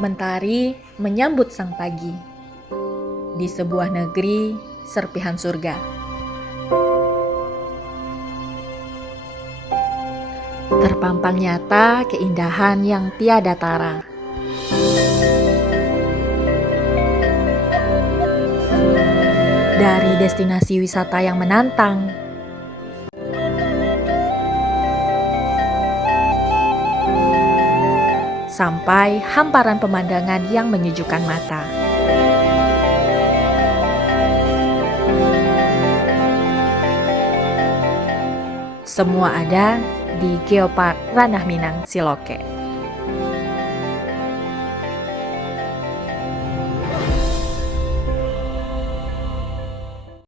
Mentari menyambut sang pagi di sebuah negeri serpihan surga. Terpampang nyata keindahan yang tiada tara. Dari destinasi wisata yang menantang, sampai hamparan pemandangan yang menyejukkan mata. Semua ada di Geopark Ranah Minang, Siloke.